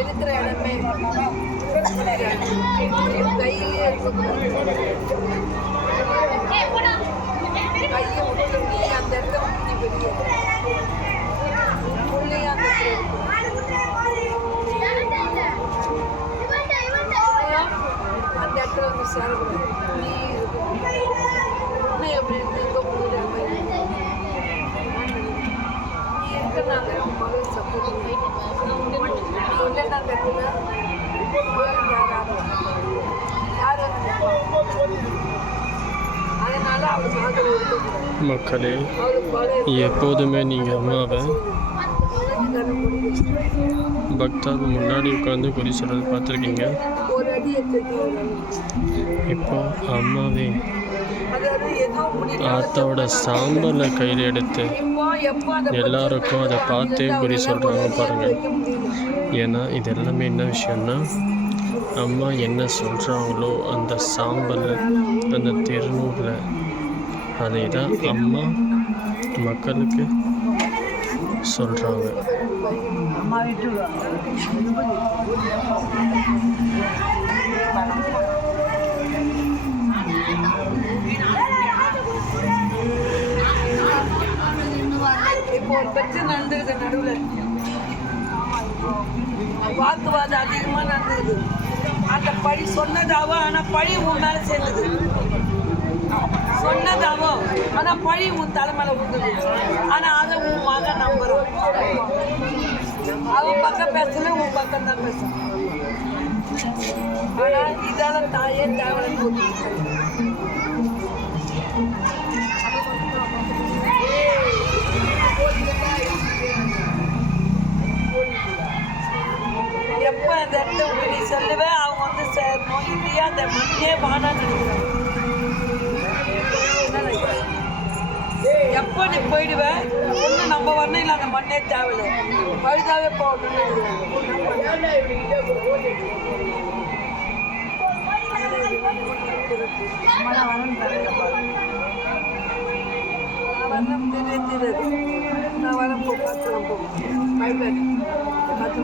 இருக்கிற இடமே கையிலே கையை விட்டு நீ அந்த இடத்த முட்டி பெரிய உள்ளே அந்த இடத்துல வந்து சேரக்கூடாது. நீ இன்னும் எப்படி இருக்க முடியல நீ இருக்கனால உன் மகள் சப்போர்ட் இல்லைன்னா அந்த இடத்துல அதனால அவளுக்கு மக்களே, எப்போதுமே நீங்கள் அம்மாவை பக்தாவுக்கு முன்னாடி உட்காந்து குறி சொல்கிறது பார்த்துருக்கீங்க. இப்போ அம்மாவே ஆத்தாவோட சாம்பலை கையில் எடுத்து எல்லாருக்கும் அதை பார்த்தே குறி சொல்கிறாங்க பாருங்கள். ஏன்னா இது எல்லாமே என்ன விஷயம்னா, அம்மா என்ன சொல்கிறாங்களோ அந்த சாம்பல் அந்த திருநூறில் அதை தான் அம்மா மக்களுக்கு சொல்கிறாங்க. இப்போ ஒரு பிரச்சனை நடந்துக்குது, நடுவில் வாக்குவாதம் அதிகமாக நடந்தது. அந்த பழி சொன்னதாவோ, ஆனால் பழி உன் மேலே சேர்ந்தது. சொன்னதாவோ ஆனால் பழி உன் தலைமையில விழுந்தது. ஆனால் அதை உன் மகன் நம்புறோம். அவன் பக்கம் பேசல, உன் பக்கம் தான் பேசும். ஆனால் இதால தாயே தேவைன்னு போட்டு எப்போ அந்த இடத்த நீ சொல்லுவேன் அவங்க வந்து சேரணும் இல்லையா அந்த மண்ணே வானான்னு நினைக்கிறாங்க. எப்போ நீ போயிடுவேன் ஒன்று நம்ம வரணும், இல்லை அந்த மண்ணே தேவையில்லை, பழுதாவே போகணும்னு நான் வரேன். போ பார்த்துலாம் போ, பயப்படாது. 10